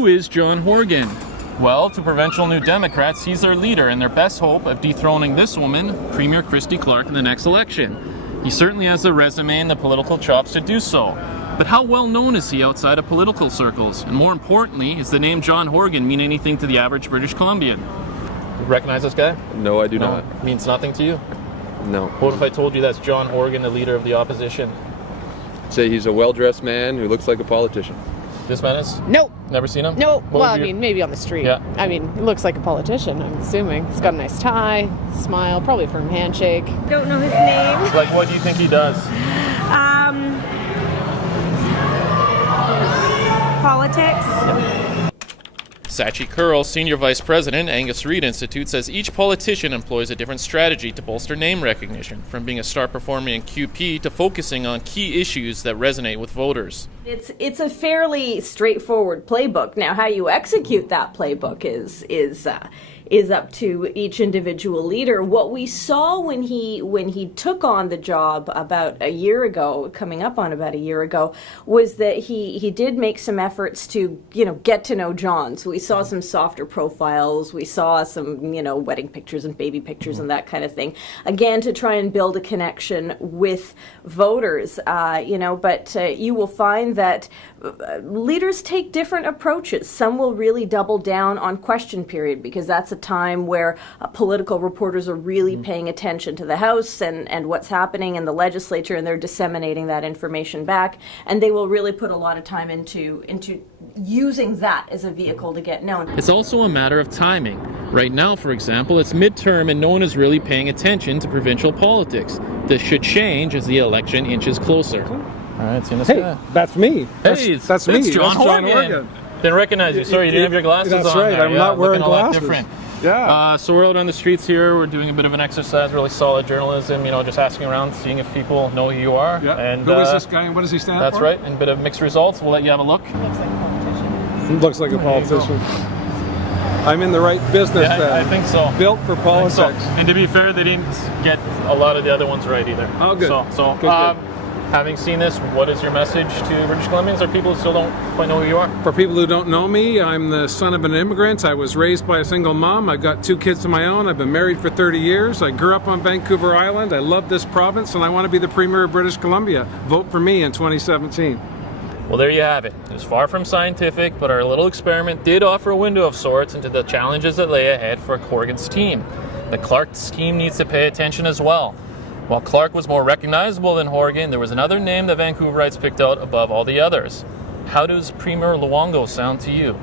Who is John Horgan? Well, to provincial New Democrats, he's their leader and their best hope of dethroning this woman, Premier Christy Clark, in the next election. He certainly has the resume and the political chops to do so. But how well known is he outside of political circles? And more importantly, is the name John Horgan mean anything to the average British Columbian? You recognize this guy? No, I do not. Means nothing to you? No. What if I told you that's John Horgan, the leader of the opposition? Say he's a well-dressed man who looks like a politician. This man is? Nope. Never seen him? No. Well, I mean, maybe on the street. Yeah. I mean, he looks like a politician, I'm assuming. He's got a nice tie, smile, probably a firm handshake. Don't know his name. Like, what do you think he does? Politics. Sachi Curl, Senior Vice President, Angus Reid Institute, says each politician employs a different strategy to bolster name recognition, from being a star performer in QP to focusing on key issues that resonate with voters. It's a fairly straightforward playbook. Now, how you execute that playbook is up to each individual leader. What we saw when he took on the job about a year ago, coming up on about a year ago, was that he did make some efforts to get to know John. So we saw some softer profiles. We saw some wedding pictures and baby pictures and that kind of thing. Again, to try and build a connection with voters. But you will find that leaders take different approaches. Some will really double down on question period because that's a time where political reporters are really paying attention to the House and what's happening in the legislature, and they're disseminating that information back. And they will really put a lot of time into using that as a vehicle to get known. It's also a matter of timing. Right now, for example, it's midterm and no one is really paying attention to provincial politics. This should change as the election inches closer. All right, see this guy. That's me. Hey, that's me. It's John Horgan. Didn't recognize you. Sorry, you didn't have your glasses on. That's right. There. I'm not wearing glasses. Different. Yeah. So we're out on the streets here. We're doing a bit of an exercise, really solid journalism. Just asking around, seeing if people know who you are. Yeah. And who is this guy and what does he stand for? That's right. And a bit of mixed results. We'll let you have a look. Looks like a politician. Looks like a politician. I'm in the right business then. I think so. Built for politics. So. And to be fair, they didn't get a lot of the other ones right either. Oh, good. So Good. having seen this, what is your message to British Columbians or people who still don't quite know who you are? For people who don't know me, I'm the son of an immigrant. I was raised by a single mom. I've got 2 kids of my own. I've been married for 30 years. I grew up on Vancouver Island. I love this province, and I want to be the Premier of British Columbia. Vote for me in 2017. Well, there you have it. It was far from scientific, but our little experiment did offer a window of sorts into the challenges that lay ahead for Horgan's team. The Clark's team needs to pay attention as well. While Clark was more recognizable than Horgan, there was another name that Vancouverites picked out above all the others. How does Premier Luongo sound to you?